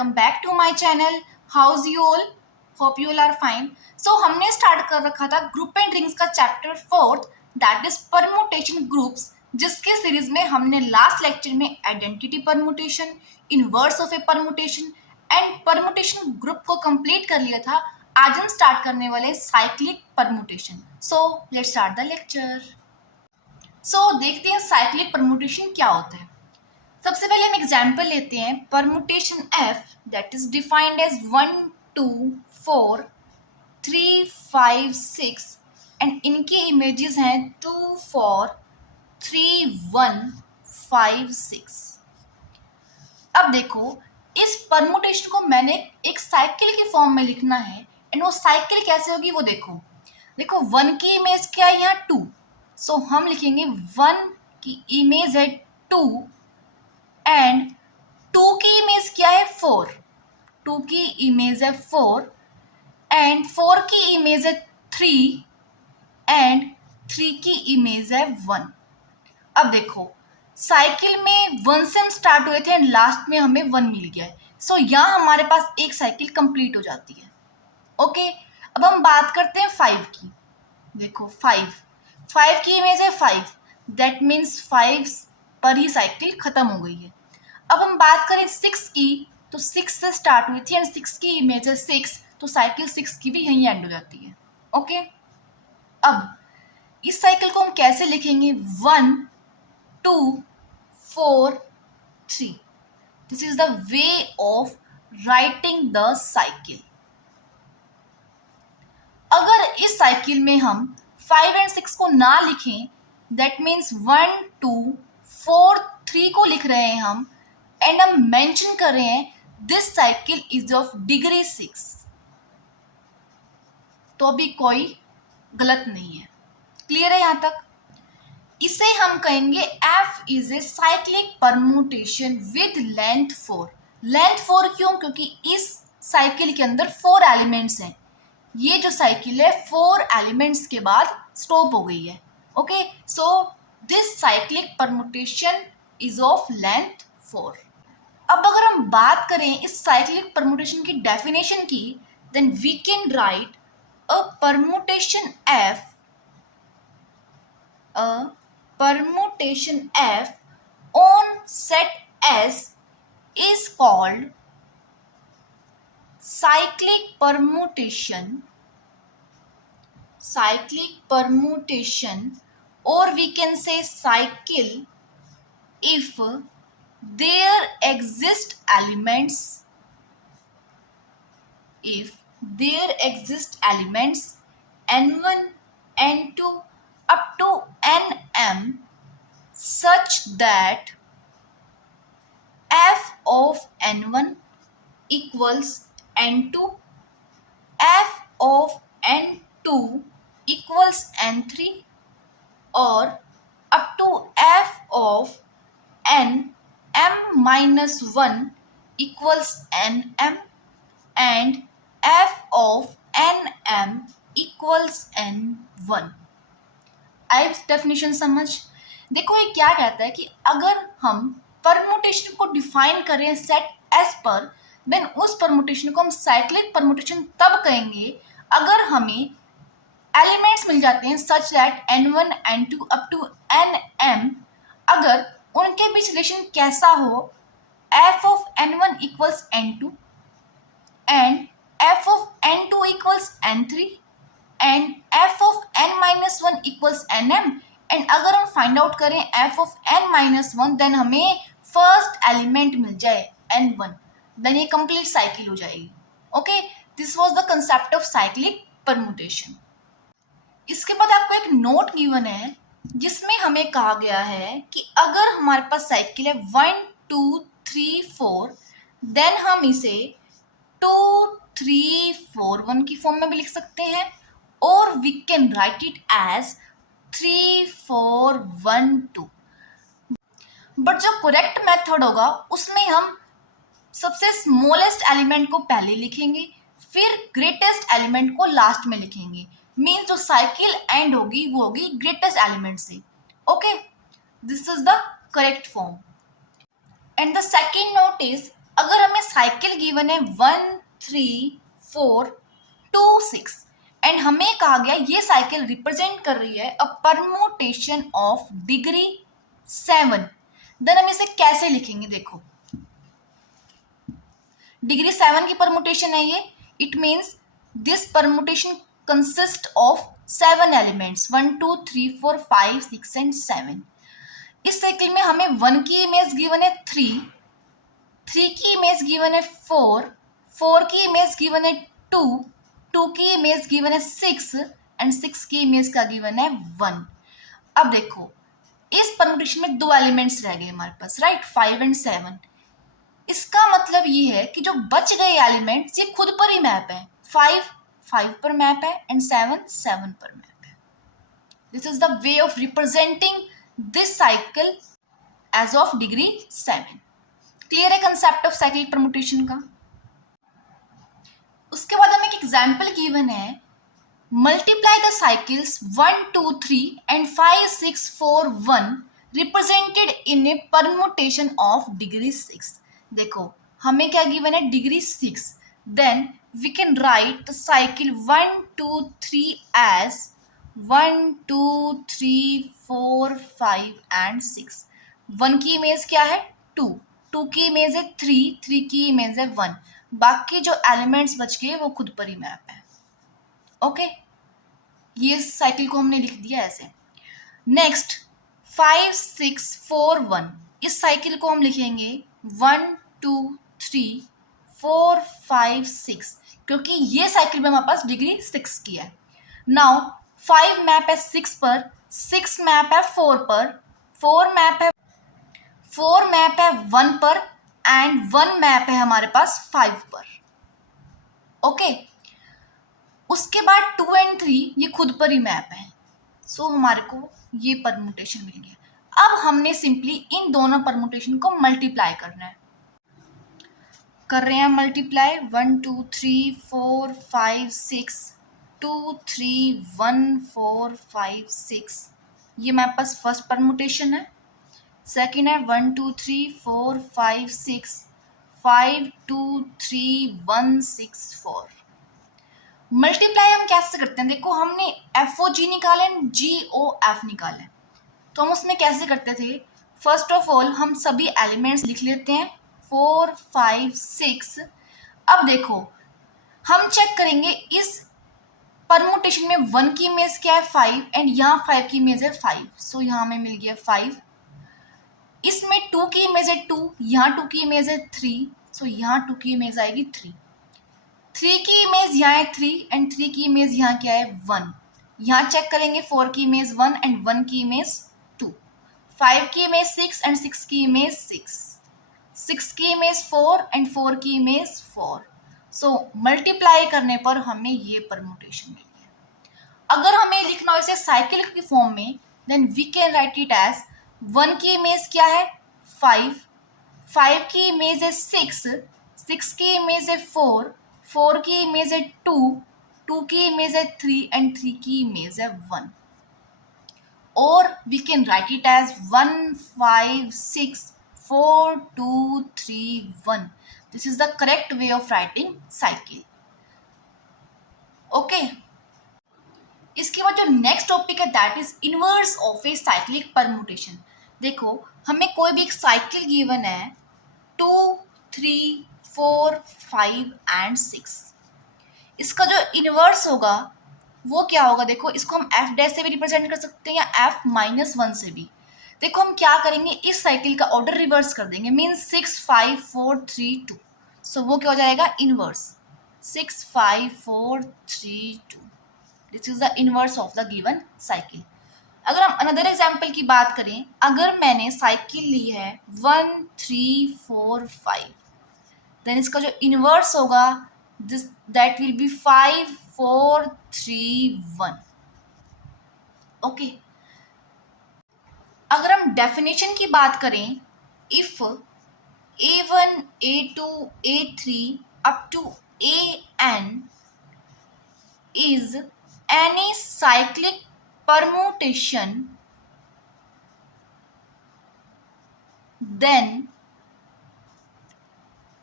welcome back to my channel. How's you all? Hope you all are fine. So हमने start कर रखा था group and rings का chapter 4 that is permutation groups, जिसके series में हमने लास्ट लेक्चर में identity permutation, inverse of a permutation and permutation group को कंप्लीट कर लिया था. आज हम स्टार्ट करने वाले cyclic permutation. So let's start the lecture. So देखते हैं साइक्लिक परमुटेशन क्या होता है. सबसे पहले हम एग्जाम्पल लेते हैं. Permutation F that is defined as 1 2 4 3 5 6 and इनकी इमेजेस हैं 2 4 3 1 5 6. अब देखो, इस परमुटेशन को मैंने एक साइकिल के फॉर्म में लिखना है एंड वो साइकिल कैसे होगी वो देखो. देखो 1 की इमेज क्या है यहाँ 2, सो हम लिखेंगे 1 की इमेज है 2 एंड 2 की इमेज क्या है 4. 2 की इमेज है 4 एंड 4 की इमेज है 3 एंड 3 की इमेज है 1. अब देखो साइकिल में 1 से हम स्टार्ट हुए थे एंड लास्ट में हमें 1 मिल गया है. सो यहाँ हमारे पास एक साइकिल कंप्लीट हो जाती है. ओके, अब हम बात करते हैं 5 की. देखो 5 की इमेज है 5, दैट मीन्स 5 पर ही साइकिल खत्म हो गई है. अब हम बात करें 6 की, तो 6 से स्टार्ट हुई थी एंड 6 की इमेज है 6, तो साइकिल 6 की भी यहीं एंड हो जाती है. ओके, अब इस साइकिल को हम कैसे लिखेंगे 1 2 4 3. This is the way of writing the cycle. अगर इस साइकिल में हम 5 एंड 6 को ना लिखें, दैट मीन्स 1 2 4 3 को लिख रहे हैं हम एंड हम मेंशन कर रहे हैं this cycle is of degree 6, तो अभी कोई गलत नहीं है. क्लियर है यहाँ तक? इसे हम कहेंगे F is a cyclic permutation with length 4. Length 4 क्यों? क्योंकि इस साइकिल के अंदर 4 एलिमेंट्स हैं. ये जो साइकिल है 4 एलिमेंट्स के बाद स्टॉप हो गई है. Okay, so this cyclic permutation is of length 4. अब अगर हम बात करें इस साइक्लिक परमुटेशन की डेफिनेशन की, then we can write a permutation F on set S is called cyclic permutation, or we can say cycle if there exist elements n1 n2 up to nm such that f of n1 equals n2, f of n2 equals n3, or up to f of nm minus 1 equals nm and f of nm equals n1. I definition समझ? देखो ये क्या कहता है कि अगर हम permutation को डिफाइन करें सेट एस पर, देन उस परमुटेशन को हम साइक्लिक परमुटेशन तब कहेंगे अगर हमें एलिमेंट्स मिल जाते हैं such that n1 n2 up to nm, अगर उनके बीच रिलेशन कैसा हो, f of n1 equals n2 and f of n2 equals n3 and f of n minus 1 equals nm, and अगर हम फाइंड आउट करें f of n minus 1, then हमें first element मिल जाए n1, देन ये complete cycle हो जाएगी. Okay, this was the concept of cyclic permutation. इसके बाद आपको एक नोट गिवन है जिसमें हमें कहा गया है कि अगर हमारे पास साइकिल है 1 2 3 4, देन हम इसे 2 3 4 1 की फॉर्म में भी लिख सकते हैं, और we can write it as 3 4 1 2. But जो करेक्ट मेथड होगा उसमें हम सबसे स्मॉलेस्ट एलिमेंट को पहले लिखेंगे, फिर ग्रेटेस्ट एलिमेंट को लास्ट में लिखेंगे. मीन्स जो साइकिल एंड होगी वो होगी ग्रेटेस्ट एलिमेंट से. Okay, this is the correct form. And the second note is अगर हमें साइकिल गिवन है 1 3 4 2 6 एंड हमें कहा गया ये साइकिल रिप्रेजेंट कर रही है अ परमुटेशन ऑफ डिग्री 7, देन हम इसे कैसे लिखेंगे? देखो, डिग्री 7 की परमुटेशन है ये. It means this permutation consist of 7 elements 1 2 3 4 5 6 and 7. इस साइकिल में हमें 1 की इमेज गिवन है 3 की इमेज गिवन है 4 की इमेज गिवन है 2 की इमेज गिवन है 6 एंड 6 की इमेज का गिवन है 1. अब देखो, इस परमुटेशन में 2 एलिमेंट्स रह गए हमारे पास, राइट, 5 एंड 7. इसका मतलब ये है कि जो बच गए एलिमेंट्स ये खुद पर ही मैप है. 5 पर मैप है एंड 7 पर मैप है. This is the way of representing this cycle as of degree 7. Clear है कंसेप्ट ऑफ साइक्लिक परमुटेशन का? उसके बाद हमें एक एग्जाम्पल गिवन है, multiply the cycles 1 2 3 and 5 6 4 1 represented in a permutation of degree 6. देखो, हमें क्या गिवन है? Degree 6. Then we can write the cycle 1 2 3 as 1 2 3 4 5 and 6. 1 की इमेज क्या है? 2 की इमेज है 3 की इमेज है 1. बाकी जो एलिमेंट्स बच गए वो खुद पर ही मैप है. ओके, ये साइकिल को हमने लिख दिया ऐसे. नेक्स्ट 5 6 4 1, इस साइकिल को हम लिखेंगे 1 2 3 4 5 6, क्योंकि ये साइकिल में हमारे पास डिग्री 6 की है. नाउ 5 मैप है 6 पर, 6 मैप है 4 पर, 4 मैप है 1 पर एंड 1 मैप है हमारे पास 5 पर. ओके, उसके बाद 2 एंड 3 ये खुद पर ही मैप है. सो हमारे को ये परमुटेशन मिल गया. अब हमने सिंपली इन दोनों परमुटेशन को मल्टीप्लाई करना है. कर रहे हैं मल्टीप्लाई. 1 2 3 4 5 6 2 3 1 4 5 6, ये हमारे पास फर्स्ट परमुटेशन है. सेकेंड है 1 2 3 4 5 6 5 2 3 1 6 4. मल्टीप्लाई हम कैसे करते हैं? देखो, हमने FOG निकाले एंड GOF निकाले, तो हम उसमें कैसे करते थे? फर्स्ट ऑफ ऑल हम सभी एलिमेंट्स लिख लेते हैं 4 5 6. अब देखो, हम चेक करेंगे इस परमुटेशन में 1 की इमेज क्या है? 5 एंड यहाँ 5 की इमेज है 5. सो यहाँ हमें मिल गया 5. इसमें 2 की इमेज है 2, यहाँ 2 की इमेज है 3, सो यहाँ 2 की इमेज आएगी 3. 3 की इमेज यहाँ है 3 एंड 3 की इमेज यहाँ क्या है? 1. यहाँ चेक करेंगे 4 की इमेज 1 एंड 1 की इमेज 2. 5 की इमेज 6 एंड 6 की इमेज 6. 6 की इमेज 4 एंड 4 की इमेज 4. सो मल्टीप्लाई करने पर हमें ये परमुटेशन मिल गया. अगर हमें लिखना हो इसे साइकिल की फॉर्म में, then we can write it as 1 की इमेज क्या है? 5 की इमेज है 6 की इमेज है 4 की इमेज है 2 की इमेज है 3 एंड 3 की इमेज है 1. और we can write it as 1 5 6 4 2 3 1. This is the correct way of writing cycle. Okay, इसके बाद जो नेक्स्ट टॉपिक है that is inverse of a cyclic permutation. देखो, हमें कोई भी एक साइकिल गिवन है 2 3 4 5 एंड 6. इसका जो इनवर्स होगा वो क्या होगा? देखो, इसको हम f डैश से भी रिप्रेजेंट कर सकते हैं या f-1 से भी. देखो, हम क्या करेंगे, इस साइकिल का ऑर्डर रिवर्स कर देंगे, मीन्स 6 5 4 3 2. सो वो क्या हो जाएगा? Inverse 6 5 4 3 2. This is the inverse of the given cycle. अगर हम अनदर एग्जाम्पल की बात करें, अगर मैंने साइकिल ली है 1 3 4 5, देन इसका जो इनवर्स होगा this that will be 5 4 3 1. Okay, अगर हम डेफिनेशन की बात करें, if A1 A2 A3 up to AN is any cyclic permutation, then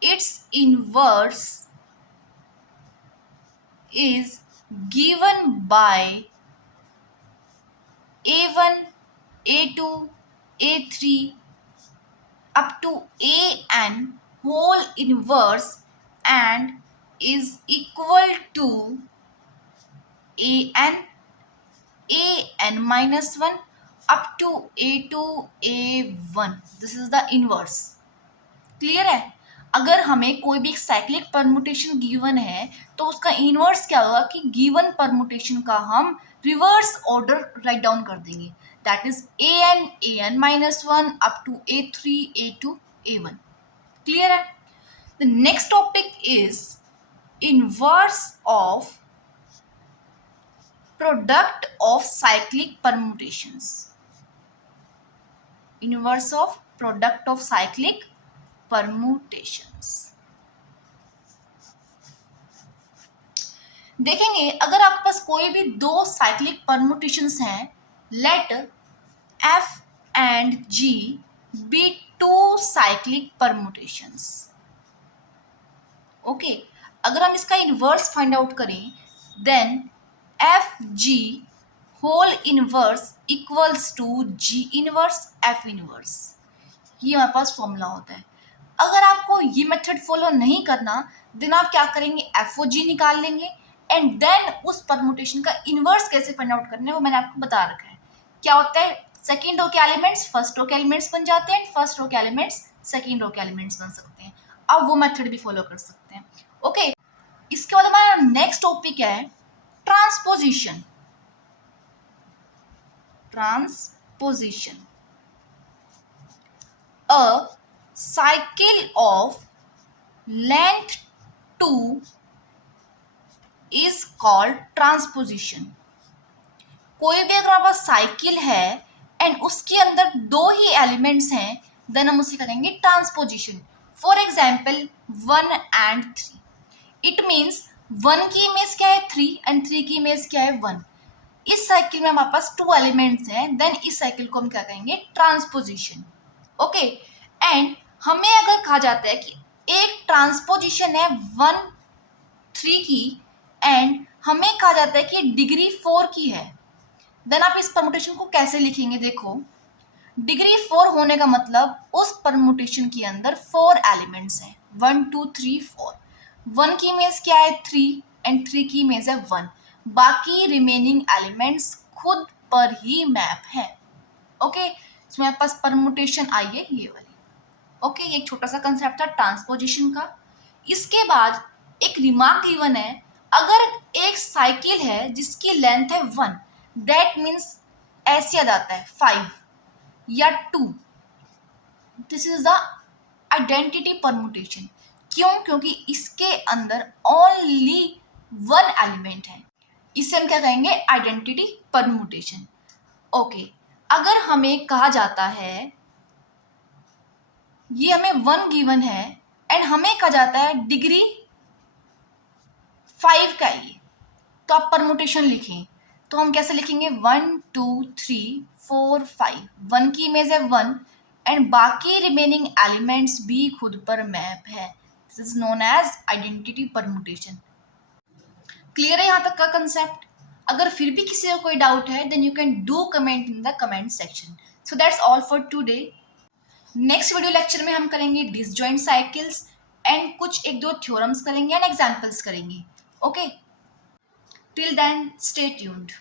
its inverse is given by a1, a2, a3 up to an whole inverse and is equal to an minus 1 up to a2 a1. This is the inverse. Clear है? अगर हमें कोई भी एक cyclic permutation given है तो उसका inverse क्या होगा कि गिवन परमुटेशन का हम रिवर्स ऑर्डर राइट डाउन कर देंगे. That is an minus 1 up to a3 a2 a1. Clear है? The next topic is inverse of product of cyclic permutations. Inverse of product of cyclic permutations. देखेंगे अगर आपके पास कोई भी दो साइक्लिक परमुटेशंस हैं, let F and G be two cyclic permutations. Okay, अगर हम इसका इनवर्स फाइंड आउट करें then FG whole inverse equals to G inverse F inverse. ये हमारे पास फॉर्मूला होता है. अगर आपको ये मेथड फॉलो नहीं करना देन आप क्या करेंगे, FOG निकाल लेंगे एंड देन उस परमुटेशन का इनवर्स कैसे फाइंड आउट करना है वो मैंने आपको बता रखा है. क्या होता है, सेकेंड रो के एलिमेंट्स फर्स्ट रो के एलिमेंट्स बन जाते हैं, फर्स्ट रो के एलिमेंट्स सेकेंड रो के एलिमेंट्स बन सकते हैं. अब वो मेथड भी फॉलो कर सकते हैं. ओके, इसके बाद हमारा नेक्स्ट टॉपिक है transposition. A cycle of length 2 is called transposition. कोई भी अगर हमारे पास साइकिल है एंड उसके अंदर दो ही एलिमेंट्स हैं देन हम उसे करेंगे transposition. For example 1 and 3. It means 1 की इमेज क्या है 3 एंड 3 की इमेज क्या है 1. इस साइकिल में हमारे पास 2 एलिमेंट्स हैं देन इस साइकिल को हम क्या कहेंगे, ट्रांसपोजिशन. ओके, एंड हमें अगर कहा जाता है कि एक ट्रांसपोजिशन है 1 3 की एंड हमें कहा जाता है कि डिग्री 4 की है, देन आप इस परमुटेशन को कैसे लिखेंगे. देखो, डिग्री 4 होने का मतलब उस परमुटेशन के अंदर 4 एलिमेंट्स हैं, 1 2 3 4. 1 की इमेज क्या है 3 एंड 3 की इमेज है 1. बाकी रिमेनिंग एलिमेंट्स खुद पर ही मैप है. ओके, इसमें मेरे पास परमुटेशन आई है ये वाली. ओके, ये एक छोटा सा कंसेप्ट था ट्रांसपोजिशन का. इसके बाद एक रिमार्क गिवन है, अगर एक साइकिल है जिसकी लेंथ है 1 दैट मीन्स ऐसे याद आता है 5 या 2. This is the identity permutation. क्यों? क्योंकि इसके अंदर ओनली 1 एलिमेंट है. इसे हम क्या कहेंगे, आइडेंटिटी परमुटेशन. ओके, अगर हमें कहा जाता है ये हमें 1 गिवन है एंड हमें कहा जाता है डिग्री 5 का ये, तो आप परमुटेशन लिखें तो हम कैसे लिखेंगे 1 2 3 4 5. 1 की इमेज है 1 एंड बाकी रिमेनिंग एलिमेंट्स भी खुद पर मैप है. This is known as identity permutation. Clear है यहाँ तक का कंसेप्ट? अगर फिर भी किसी को कोई डाउट है then you can do comment in the comment section. So that's all for today. Next video lecture में हम करेंगे डिसजॉइंट साइकिल्स एंड कुछ एक दो थ्योरम्स करेंगे एंड एग्जांपल्स करेंगे. Okay, till then stay tuned.